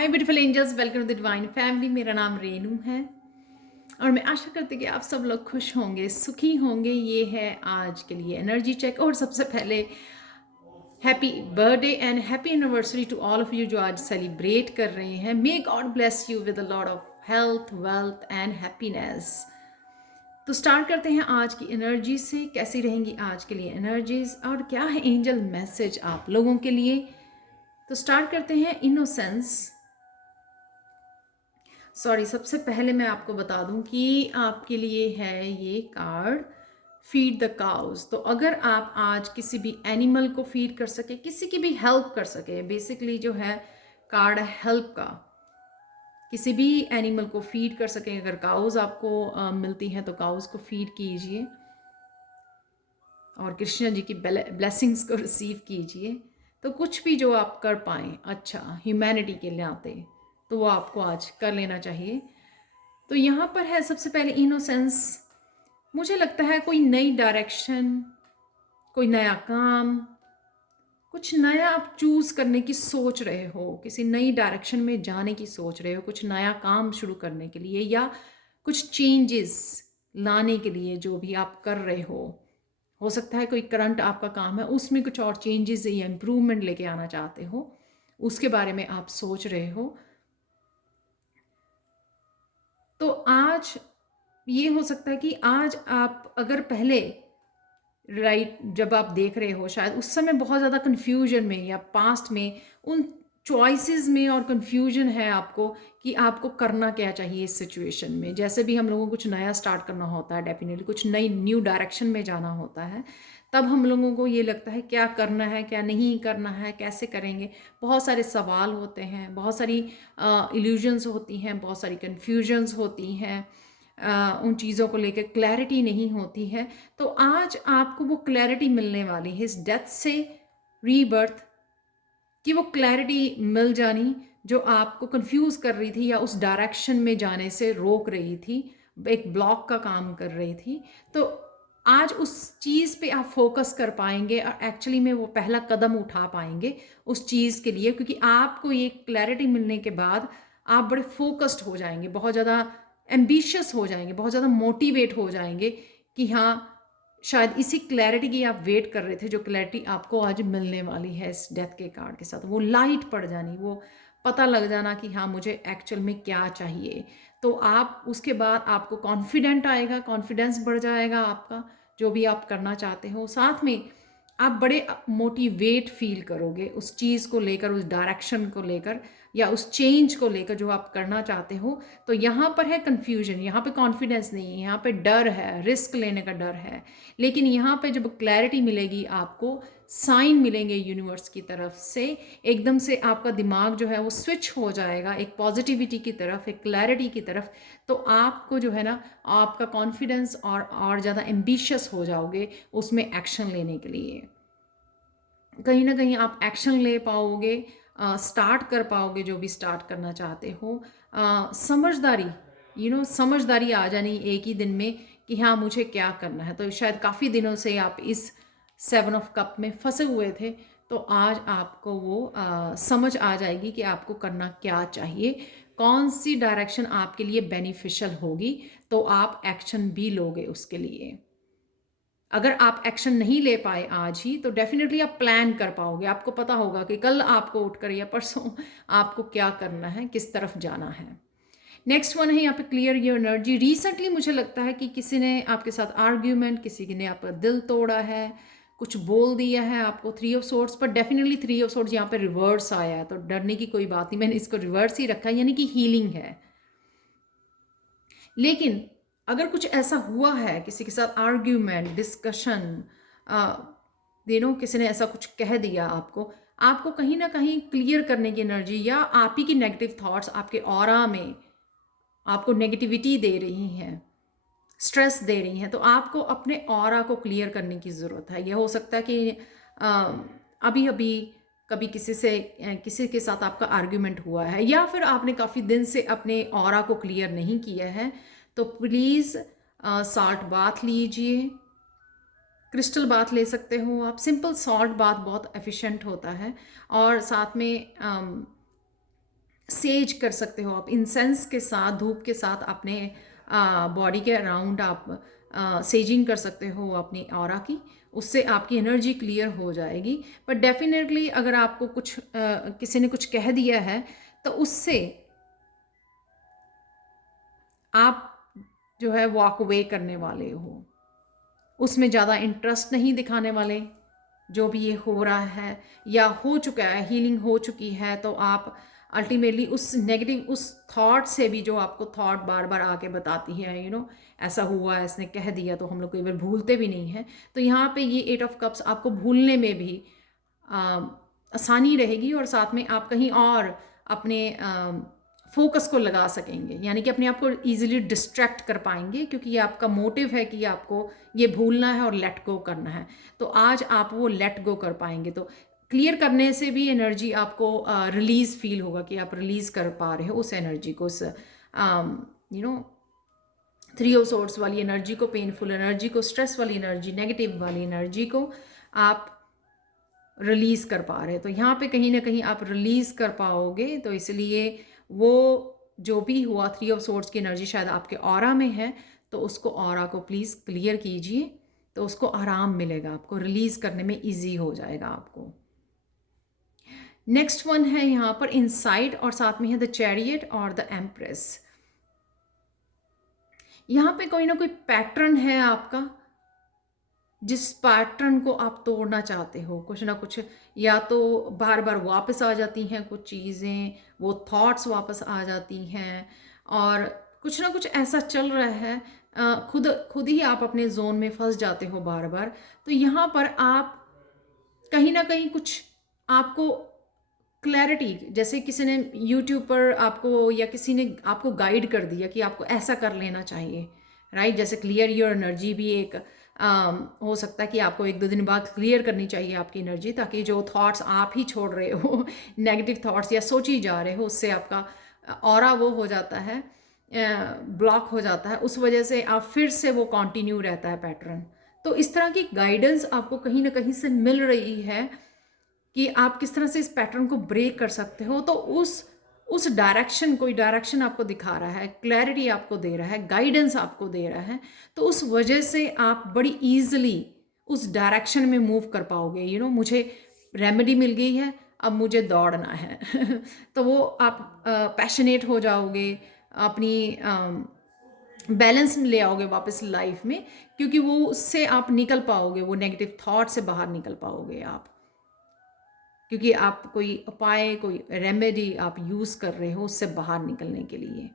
Hi beautiful angels, welcome to the divine family. मेरा नाम रेनू है और मैं आशा करती हूँ कि आप सब लोग खुश होंगे, सुखी होंगे। ये है आज के लिए एनर्जी चेक। और सबसे पहले happy birthday and happy anniversary to all of you जो आज सेलिब्रेट कर रहे हैं। May God bless you with a lot of health, wealth and happiness. तो स्टार्ट करते हैं आज की एनर्जी से। कैसी रहेंगी आज के लिए एनर्जीज और क्या है एंजल मैसेज आप लोगों के लिए। तो स्टार्ट करते हैं इनोसेंस। सॉरी, सबसे पहले मैं आपको बता दूं कि आपके लिए है ये कार्ड फीड द काउज। तो अगर आप आज किसी भी एनिमल को फीड कर सके, किसी की भी हेल्प कर सके, बेसिकली जो है कार्ड है हेल्प का, किसी भी एनिमल को फीड कर सके। अगर काउज आपको मिलती हैं तो काउज को फीड कीजिए और कृष्ण जी की ब्लेसिंग्स को रिसीव कीजिए। तो कुछ भी जो आप कर पाएँ अच्छा ह्यूमैनिटी के नाते, तो वो आपको आज कर लेना चाहिए। तो यहाँ पर है सबसे पहले इनोसेंस। मुझे लगता है कोई नई डायरेक्शन, कोई नया काम, कुछ नया आप चूज़ करने की सोच रहे हो, किसी नई डायरेक्शन में जाने की सोच रहे हो, कुछ नया काम शुरू करने के लिए या कुछ चेंजेस लाने के लिए जो भी आप कर रहे हो सकता है कोई करंट आपका काम है उसमें कुछ और चेंजेस या इम्प्रूवमेंट लेके आना चाहते हो, उसके बारे में आप सोच रहे हो। तो आज ये हो सकता है कि आज आप अगर पहले जब आप देख रहे हो शायद उस समय बहुत ज़्यादा कन्फ्यूजन में या पास्ट में उन चॉइसेस में और कन्फ्यूजन है आपको कि आपको करना क्या चाहिए इस सिचुएशन में। जैसे भी हम लोगों को कुछ नया स्टार्ट करना होता है, डेफिनेटली कुछ नई न्यू डायरेक्शन में जाना होता है, तब हम लोगों को ये लगता है क्या करना है, क्या नहीं करना है, कैसे करेंगे। बहुत सारे सवाल होते हैं, बहुत सारी इल्यूजन्स होती हैं, बहुत सारी कन्फ्यूजन्स होती हैं, उन चीज़ों को लेकर क्लैरिटी नहीं होती है। तो आज आपको वो क्लैरिटी मिलने वाली है इस डेथ से रीबर्थ की। वो क्लैरिटी मिल जानी जो आपको कंफ्यूज कर रही थी या उस डायरेक्शन में जाने से रोक रही थी, एक ब्लॉक का काम कर रही थी। तो आज उस चीज़ पे आप फोकस कर पाएंगे और एक्चुअली में वो पहला कदम उठा पाएंगे उस चीज़ के लिए, क्योंकि आपको ये क्लैरिटी मिलने के बाद आप बड़े फोकस्ड हो जाएंगे, बहुत ज़्यादा एम्बिशियस हो जाएंगे, बहुत ज़्यादा मोटिवेट हो जाएंगे कि हाँ शायद इसी क्लैरिटी की आप वेट कर रहे थे, जो क्लैरिटी आपको आज मिलने वाली है इस डेथ के कार्ड के साथ। वो लाइट पड़ जानी, वो पता लग जाना कि हाँ मुझे एक्चुअल में क्या चाहिए। तो आप उसके बाद आपको कॉन्फिडेंट आएगा, कॉन्फिडेंस बढ़ जाएगा आपका जो भी आप करना चाहते हो। साथ में आप बड़े मोटिवेट फील करोगे उस चीज़ को लेकर, उस डायरेक्शन को लेकर या उस चेंज को लेकर जो आप करना चाहते हो। तो यहाँ पर है कन्फ्यूजन, यहाँ पे कॉन्फिडेंस नहीं है, यहाँ पे डर है, रिस्क लेने का डर है। लेकिन यहाँ पे जब क्लैरिटी मिलेगी आपको, साइन मिलेंगे यूनिवर्स की तरफ से, एकदम से आपका दिमाग जो है वो स्विच हो जाएगा एक पॉजिटिविटी की तरफ, एक क्लैरिटी की तरफ। तो आपको जो है ना आपका कॉन्फिडेंस और ज़्यादा एम्बिशियस हो जाओगे उसमें एक्शन लेने के लिए। कहीं ना कहीं आप एक्शन ले पाओगे, स्टार्ट कर पाओगे जो भी स्टार्ट करना चाहते हो। समझदारी, समझदारी आ जानी एक ही दिन में कि हाँ मुझे क्या करना है। तो शायद काफ़ी दिनों से आप इस 7 ऑफ कप में फंसे हुए थे, तो आज आपको वो समझ आ जाएगी कि आपको करना क्या चाहिए, कौन सी डायरेक्शन आपके लिए बेनिफिशियल होगी, तो आप एक्शन भी लोगे उसके लिए। अगर आप एक्शन नहीं ले पाए आज ही तो डेफिनेटली आप प्लान कर पाओगे, आपको पता होगा कि कल आपको उठकर या परसों आपको क्या करना है, किस तरफ जाना है। नेक्स्ट वन है यहाँ पे क्लियर योर एनर्जी। रिसेंटली मुझे लगता है कि किसी ने आपके साथ आर्ग्यूमेंट, किसी ने आपका दिल तोड़ा है, कुछ बोल दिया है आपको। 3 ऑफ सोर्ड्स पर डेफिनेटली 3 ऑफ सोर्ड्स यहाँ पे रिवर्स आया है, तो डरने की कोई बात नहीं, मैंने इसको रिवर्स ही रखा है, यानी कि हीलिंग है। लेकिन अगर कुछ ऐसा हुआ है किसी के साथ आर्ग्यूमेंट, डिस्कशन, किसी ने ऐसा कुछ कह दिया आपको, आपको कहीं ना कहीं क्लियर करने की एनर्जी या आप ही की नेगेटिव थॉट्स आपके ऑरा में आपको नेगेटिविटी दे रही हैं, स्ट्रेस दे रही हैं, तो आपको अपने ऑरा को क्लियर करने की ज़रूरत है। यह हो सकता है कि अभी अभी कभी किसी के साथ आपका आर्ग्यूमेंट हुआ है या फिर आपने काफ़ी दिन से अपने ऑरा को क्लियर नहीं किया है, तो प्लीज़ सॉल्ट बाथ लीजिए, क्रिस्टल बाथ ले सकते हो आप। सिंपल सॉल्ट बाथ बहुत एफिशिएंट होता है। और साथ में सेज कर सकते हो आप इंसेंस के साथ, धूप के साथ अपने बॉडी के अराउंड आप सेजिंग कर सकते हो अपनी ऑरा की। उससे आपकी एनर्जी क्लियर हो जाएगी। बट डेफिनेटली अगर आपको कुछ किसी ने कुछ कह दिया है तो उससे आप जो है वॉक अवे करने वाले हो, उसमें ज़्यादा इंटरेस्ट नहीं दिखाने वाले। जो भी ये हो रहा है या हो चुका है, हीलिंग हो चुकी है, तो आप अल्टीमेटली उस नेगेटिव उस थॉट से भी, जो आपको थॉट बार बार आके बताती है ऐसा हुआ, इसने कह दिया, तो हम लोग कई बार भूलते भी नहीं हैं। तो यहाँ पे ये 8 ऑफ कप्स आपको भूलने में भी आसानी रहेगी, और साथ में आप कहीं और अपने फोकस को लगा सकेंगे, यानी कि अपने आप को ईजिली डिस्ट्रैक्ट कर पाएंगे, क्योंकि ये आपका मोटिव है कि आपको ये भूलना है और लेट गो करना है। तो आज आप वो लेट गो कर पाएंगे। तो क्लियर करने से भी एनर्जी आपको रिलीज फील होगा कि आप रिलीज कर पा रहे हो उस एनर्जी को, उस यू नो 3 ऑफ सोर्ड्स वाली एनर्जी को, पेनफुल एनर्जी को, स्ट्रेस वाली एनर्जी, नेगेटिव वाली एनर्जी को आप रिलीज़ कर पा रहे हैं। तो यहाँ पे कहीं ना कहीं आप रिलीज़ कर पाओगे। तो इसलिए वो जो भी हुआ, 3 ऑफ सोर्ड्स की एनर्जी शायद आपके ऑरा में है, तो उसको ऑरा को प्लीज़ क्लियर कीजिए, तो उसको आराम मिलेगा, आपको रिलीज़ करने में इजी हो जाएगा आपको। नेक्स्ट वन है यहाँ पर इनसाइड, और साथ में है द चैरियट और द एम्प्रेस। यहाँ पे कोई ना कोई पैटर्न है आपका, जिस पैटर्न को आप तोड़ना चाहते हो। कुछ ना कुछ, या तो बार बार वापस आ जाती हैं कुछ चीज़ें, वो थॉट्स वापस आ जाती हैं, और कुछ ना कुछ ऐसा चल रहा है, खुद खुद ही आप अपने जोन में फंस जाते हो बार बार। तो यहाँ पर आप कहीं ना कहीं कुछ आपको क्लैरिटी, जैसे किसी ने यूट्यूब पर आपको, या किसी ने आपको गाइड कर दिया कि आपको ऐसा कर लेना चाहिए, राइट। जैसे क्लियर योर एनर्जी भी एक हो सकता है कि आपको 1-2 दिन बाद क्लियर करनी चाहिए आपकी एनर्जी, ताकि जो थॉट्स आप ही छोड़ रहे हो नेगेटिव थॉट्स या सोची जा रहे हो, उससे आपका ऑरा वो हो जाता है, ब्लॉक हो जाता है, उस वजह से आप फिर से वो कंटिन्यू रहता है पैटर्न। तो इस तरह की गाइडेंस आपको कहीं ना कहीं से मिल रही है कि आप किस तरह से इस पैटर्न को ब्रेक कर सकते हो। तो उस डायरेक्शन, कोई डायरेक्शन आपको दिखा रहा है, क्लैरिटी आपको दे रहा है, गाइडेंस आपको दे रहा है, तो उस वजह से आप बड़ी ईजिली उस डायरेक्शन में मूव कर पाओगे। मुझे रेमेडी मिल गई है, अब मुझे दौड़ना है तो वो आप पैशनेट हो जाओगे, अपनी बैलेंस ले आओगे वापस लाइफ में, क्योंकि वो उससे आप निकल पाओगे, वो नेगेटिव थॉट से बाहर निकल पाओगे आप, क्योंकि आप कोई उपाय, कोई रेमेडी आप यूज कर रहे हो उससे बाहर निकलने के लिए।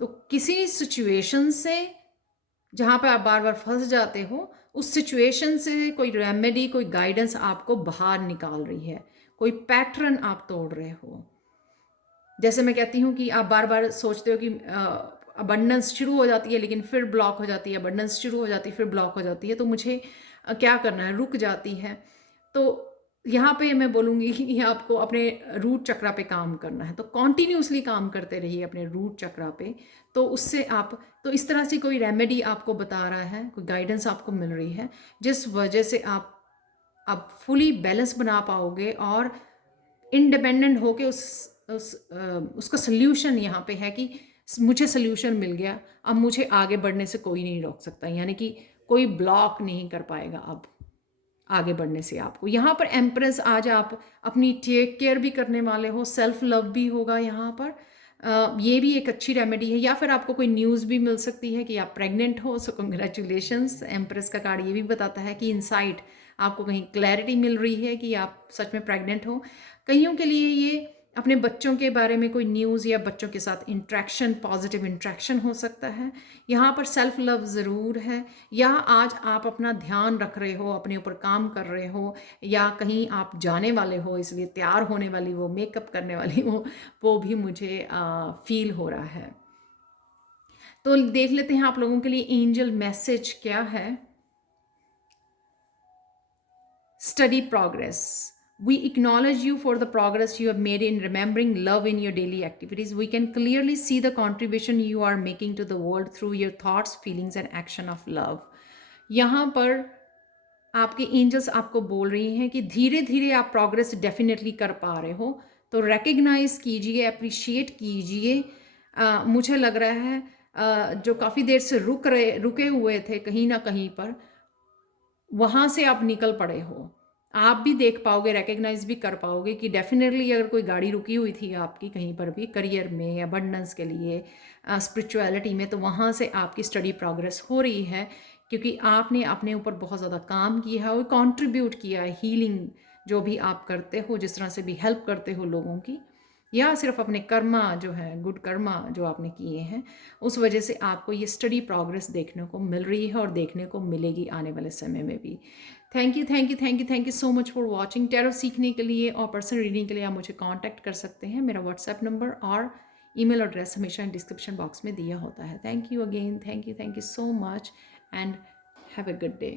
तो किसी सिचुएशन से जहाँ पे आप बार बार फंस जाते हो, उस सिचुएशन से कोई रेमेडी, कोई गाइडेंस आपको बाहर निकाल रही है, कोई पैटर्न आप तोड़ रहे हो। जैसे मैं कहती हूँ कि आप बार बार सोचते हो कि अबंडेंस शुरू हो जाती है लेकिन फिर ब्लॉक हो जाती है, अबंडेंस शुरू हो जाती है फिर ब्लॉक हो जाती है, तो मुझे क्या करना है, रुक जाती है। तो यहाँ पे मैं बोलूँगी कि आपको अपने रूट चक्रा पे काम करना है, तो कॉन्टीन्यूसली काम करते रहिए अपने रूट चक्रा पे। तो उससे आप, तो इस तरह से कोई रेमेडी आपको बता रहा है, कोई गाइडेंस आपको मिल रही है, जिस वजह से आप फुली बैलेंस बना पाओगे, और इंडिपेंडेंट होके उसका सोल्यूशन यहाँ पे है कि मुझे सोल्यूशन मिल गया, अब मुझे आगे बढ़ने से कोई नहीं रोक सकता, यानी कि कोई ब्लॉक नहीं कर पाएगा अब आगे बढ़ने से आपको। यहाँ पर एम्प्रेस, आज आप अपनी टेक केयर भी करने वाले हो, सेल्फ लव भी होगा यहाँ पर। ये भी एक अच्छी रेमेडी है। या फिर आपको कोई न्यूज़ भी मिल सकती है कि आप प्रेग्नेंट हो, सो कंग्रेचुलेशंस। एम्प्रेस का कार्ड ये भी बताता है कि इनसाइट आपको कहीं क्लैरिटी मिल रही है कि आप सच में प्रेग्नेंट हो। कईयों के लिए ये अपने बच्चों के बारे में कोई न्यूज़ या बच्चों के साथ इंट्रैक्शन, पॉजिटिव इंट्रैक्शन हो सकता है। यहाँ पर सेल्फ लव ज़रूर है, या आज आप अपना ध्यान रख रहे हो, अपने ऊपर काम कर रहे हो, या कहीं आप जाने वाले हो, इसलिए तैयार होने वाली वो, मेकअप करने वाली वो भी मुझे फील हो रहा है। तो देख लेते हैं आप लोगों के लिए एंजल मैसेज क्या है। Study progress. We acknowledge you for the progress you have made in remembering love in your daily activities. We can clearly see the contribution you are making to the world through your thoughts, feelings, and action of love. यहाँ पर आपके angels आपको बोल रही हैं कि धीरे-धीरे आप प्रोग्रेस डेफ़िनेटली कर पा रहे हो, तो रिकॉग्नाइज़ कीजिए, एप्रिशिएट कीजिए। मुझे लग रहा है जो काफ़ी देर से रुके हुए थे कहीं न कहीं पर, वहाँ से आप निकल पड़े हो। आप भी देख पाओगे, रिकॉग्नाइज़ भी कर पाओगे कि डेफ़िनेटली अगर कोई गाड़ी रुकी हुई थी आपकी कहीं पर भी करियर में, अबंडेंस के लिए, स्पिरिचुअलिटी में, तो वहाँ से आपकी स्टडी प्रोग्रेस हो रही है क्योंकि आपने अपने ऊपर बहुत ज़्यादा काम किया है और कंट्रीब्यूट किया है हीलिंग जो भी आप करते हो, जिस तरह से भी हेल्प करते हो लोगों की, या सिर्फ अपने कर्मा जो है, गुड कर्मा जो आपने किए हैं, उस वजह से आपको ये स्टडी प्रोग्रेस देखने को मिल रही है और देखने को मिलेगी आने वाले समय में भी। Thank you, thank you, thank you, thank you so much for watching. Tarot सीखने के लिए और पर्सनल रीडिंग के लिए आप मुझे कांटेक्ट कर सकते हैं। मेरा व्हाट्सएप नंबर और ईमेल एड्रेस हमेशा डिस्क्रिप्शन बॉक्स में दिया होता है। Thank you again, thank you so much and have a good day.